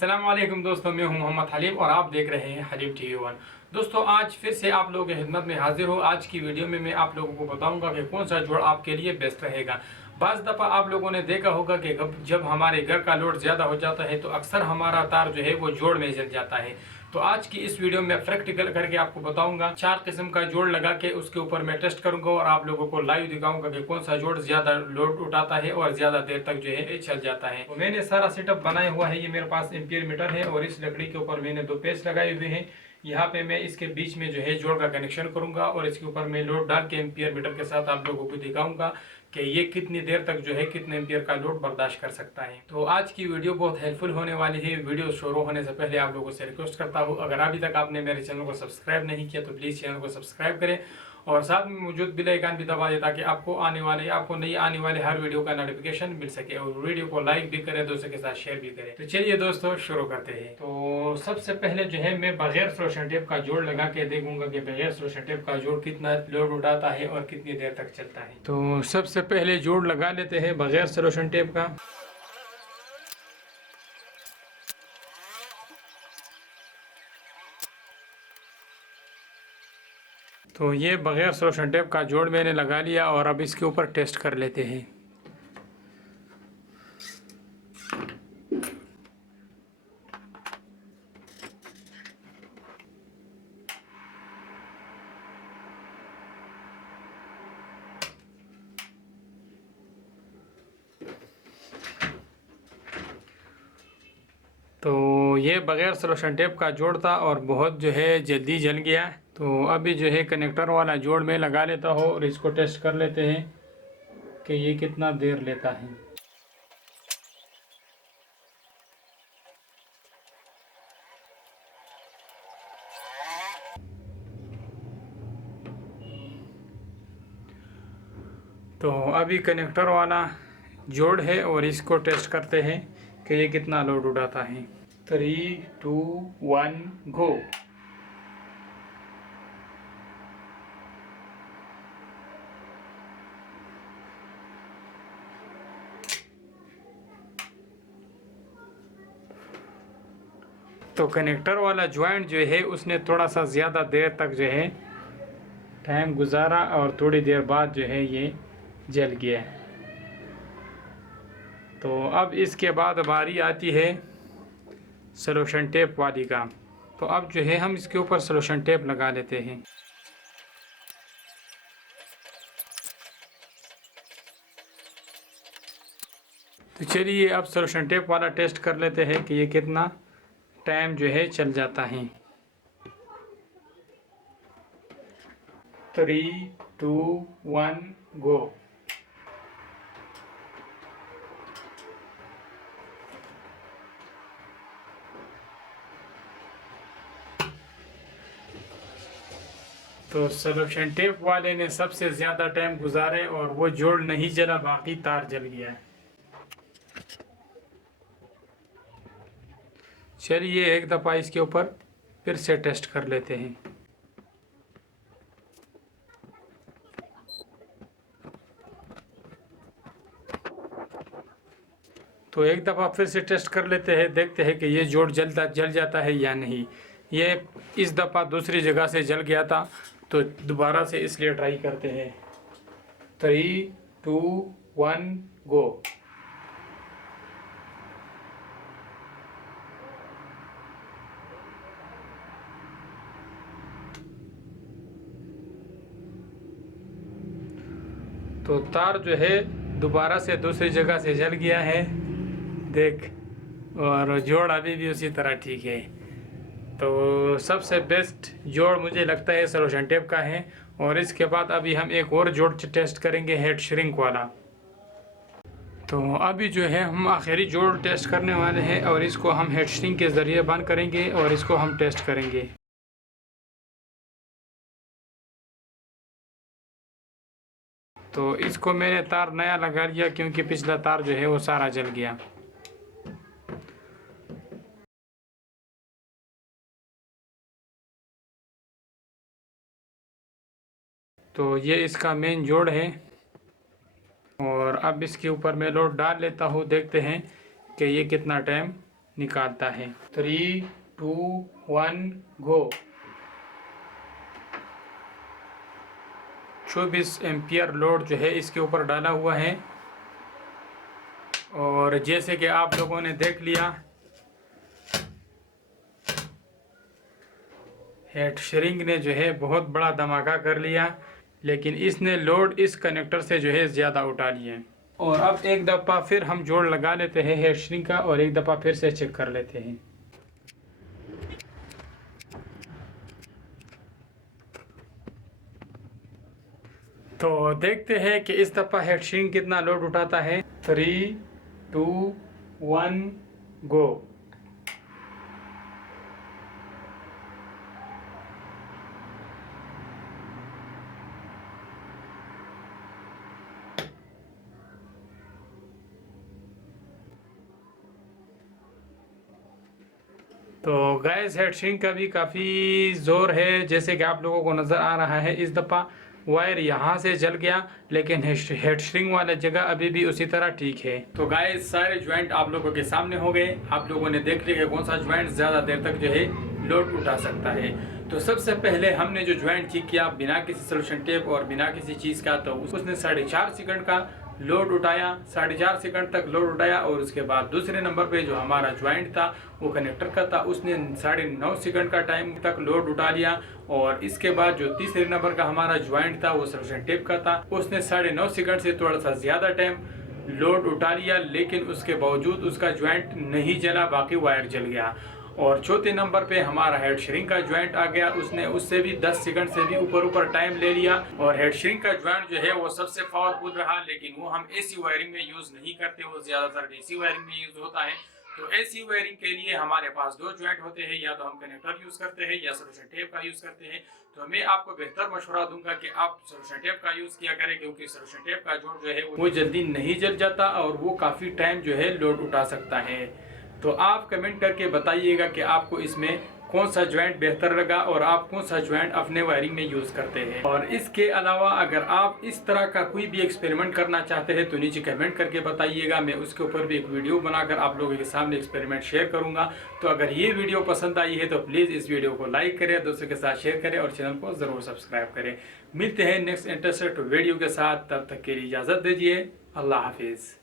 अस्सलाम वालेकुम दोस्तों, मैं हूं मोहम्मद हलीम और आप देख रहे हैं हलीम टीवी वन। दोस्तों, आज फिर से आप लोगों की खिदमत में हाजिर हूं। आज की वीडियो में मैं आप लोगों को बताऊंगा कि कौन सा जोड़ आपके लिए बेस्ट रहेगा। बाज़ दफ़ा आप लोगों ने देखा होगा कि जब हमारे घर का लोड ज़्यादा हो जाता है तो अक्सर हमारा तार जो है वो जोड़ में जल जाता है। तो आज की इस वीडियो में प्रैक्टिकल करके आपको बताऊंगा। 4 किस्म का जोड़ लगा के उसके ऊपर मैं टेस्ट करूंगा और आप लोगों को लाइव दिखाऊंगा कि कौन सा जोड़ ज्यादा लोड उठाता है और ज्यादा देर तक जो है चल जाता है। तो मैंने सारा सेटअप बनाया हुआ है। ये मेरे पास एम्पियर मीटर है और इस लकड़ी के ऊपर मैंने 2 पेच लगाए हुए हैं। यहाँ पे मैं इसके बीच में जो है जोड़ का कनेक्शन करूंगा और इसके ऊपर मैं लोड डाल के एम्पियर मीटर के साथ आप लोगों को दिखाऊंगा कि ये कितनी देर तक जो है कितने एम्पियर का लोड बर्दाश्त कर सकता है। तो आज की वीडियो बहुत हेल्पफुल होने वाली है। वीडियो शुरू होने से पहले आप लोगों से रिक्वेस्ट करता हूँ, अगर अभी तक आपने मेरे चैनल को सब्सक्राइब नहीं किया तो प्लीज़ चैनल को सब्सक्राइब करें और साथ में मौजूद बेल आइकन भी दबा दें ताकि आपको नई आने वाले हर वीडियो का नोटिफिकेशन मिल सके। और वीडियो को लाइक भी करें, दोस्तों के साथ शेयर भी करें। तो चलिए दोस्तों शुरू करते हैं। तो सबसे पहले जो है मैं बगैर सलोशन टेप का जोड़ लगा के देखूंगा कि बगैर सलोशन टेप का जोड़ कितना लोड उठाता है और कितनी देर तक चलता है। तो सबसे पहले जोड़ लगा लेते हैं बगैर सलोशन टेप का। तो ये बगैर सलोशन टेप का जोड़ मैंने लगा लिया और अब इसके ऊपर टेस्ट कर लेते हैं। तो ये बगैर सलोशन टेप का जोड़ था और बहुत जो है जल्दी जल गया। तो अभी जो है कनेक्टर वाला जोड़ में लगा लेता हूँ और इसको टेस्ट कर लेते हैं कि ये कितना देर लेता है। तो अभी कनेक्टर वाला जोड़ है और इसको टेस्ट करते हैं कि ये कितना लोड उठाता है। 3, 2, 1 गो। तो कनेक्टर वाला ज्वाइंट जो है उसने थोड़ा सा ज़्यादा देर तक जो है टाइम गुजारा और थोड़ी देर बाद जो है ये जल गया। तो अब इसके बाद बारी आती है सलोशन टेप वाली का। तो अब जो है हम इसके ऊपर सलोशन टेप लगा लेते हैं। तो चलिए अब सलोशन टेप वाला टेस्ट कर लेते हैं कि ये कितना टाइम जो है चल जाता है। 3, 2, 1 गो। तो सलोशन टेप वाले ने सबसे ज़्यादा टाइम गुजारे और वो जोड़ नहीं जला, बाकी तार जल गया। चलिए एक दफ़ा इसके ऊपर फिर से टेस्ट कर लेते हैं। तो एक दफ़ा फिर से टेस्ट कर लेते हैं, देखते हैं कि ये जोड़ जल जाता है या नहीं। ये इस दफ़ा दूसरी जगह से जल गया था तो दोबारा से इसलिए ट्राई करते हैं। 3, 2, 1 गो। तो तार जो है दोबारा से दूसरी जगह से जल गया है, देख, और जोड़ अभी भी उसी तरह ठीक है। तो सबसे बेस्ट जोड़ मुझे लगता है सलोशन टेप का है। और इसके बाद अभी हम एक और जोड़ टेस्ट करेंगे, हेड श्रिंक वाला। तो अभी जो है हम आखिरी जोड़ टेस्ट करने वाले हैं और इसको हम हेड श्रिंक के ज़रिए बंद करेंगे और इसको हम टेस्ट करेंगे। तो इसको मैंने तार नया लगा लिया क्योंकि पिछला तार जो है वो सारा जल गया। तो ये इसका मेन जोड़ है और अब इसके ऊपर मैं लोड डाल लेता हूँ, देखते हैं कि ये कितना टाइम निकालता है। 3, 2, 1 गो। 24 एम्पियर लोड जो है इसके ऊपर डाला हुआ है। और जैसे कि आप लोगों ने देख लिया, हेड श्रिंक ने जो है बहुत बड़ा धमाका कर लिया, लेकिन इसने लोड इस कनेक्टर से जो है ज़्यादा उठा लिया। और अब एक दफ़ा फिर हम जोड़ लगा लेते हैं हेड श्रिंक का और एक दफ़ा फिर से चेक कर लेते हैं। तो देखते हैं कि इस दफ़ा हेड श्रिंक कितना लोड उठाता है। 3, 2, 1 गो। तो गैस हेड श्रिंक का भी काफ़ी ज़ोर है, जैसे कि आप लोगों को नज़र आ रहा है। इस दफ़ा वायर यहाँ से जल गया, लेकिन हेड श्रिंक वाला जगह अभी भी उसी तरह ठीक है। तो गाइस सारे ज्वाइंट आप लोगों के सामने हो गए। आप लोगों ने देख लिया कौन सा ज्वाइंट ज़्यादा देर तक जो है लोड उठा सकता है। तो सबसे पहले हमने जो ज्वाइंट चेक किया बिना किसी सोल्यूशन टेप और बिना किसी चीज़ का, तो उसने 4.5 सेकंड का लोड उठाया, 4.5 सेकंड तक लोड उठाया। और उसके बाद दूसरे नंबर पे जो हमारा ज्वाइंट था वो कनेक्टर का था, उसने 9.5 सेकंड का टाइम तक लोड उठा लिया। और इसके बाद जो तीसरे नंबर का हमारा ज्वाइंट था वो सोल्यूशन टेप का था, उसने 9.5 सेकंड से थोड़ा सा ज़्यादा टाइम लोड उठा लिया, लेकिन उसके बावजूद उसका ज्वाइंट नहीं जला, बाकी वायर जल गया। और चौथे नंबर पे हमारा हेड श्रिंक का ज्वाइंट आ गया, उसने उससे भी 10 सेकंड से भी ऊपर टाइम ले लिया। और हेड श्रिंक का ज्वाइंट जो है वो सबसे पावरफुल रहा, लेकिन वो हम एसी वायरिंग में यूज नहीं करते, वो ज्यादातर डीसी वायरिंग में यूज होता है। तो एसी वायरिंग के लिए हमारे पास 2 ज्वाइंट होते हैं, या तो हम कनेक्टर यूज करते हैं या सोल्यूशन टेप का यूज करते हैं। तो मैं आपको बेहतर मशवरा दूंगा कि आप सोल्यूशन टेप का यूज किया करें, क्योंकि सोल्यूशन टेप का जोड़ जो है वो जल्दी नहीं जल जाता और वो काफी टाइम जो है लोड उठा सकता है। तो आप कमेंट करके बताइएगा कि आपको इसमें कौन सा ज्वाइंट बेहतर लगा और आप कौन सा ज्वाइंट अपने वायरिंग में यूज करते हैं। और इसके अलावा अगर आप इस तरह का कोई भी एक्सपेरिमेंट करना चाहते हैं तो नीचे कमेंट करके बताइएगा, मैं उसके ऊपर भी एक वीडियो बनाकर आप लोगों के सामने एक्सपेरिमेंट शेयर करूंगा। तो अगर ये वीडियो पसंद आई है तो प्लीज़ इस वीडियो को लाइक करें, दोस्तों के साथ शेयर करें और चैनल को ज़रूर सब्सक्राइब करें। मिलते हैं नेक्स्ट इंटरेस्टेड वीडियो के साथ, तब तक के लिए इजाज़त दीजिए। अल्लाह हाफिज़।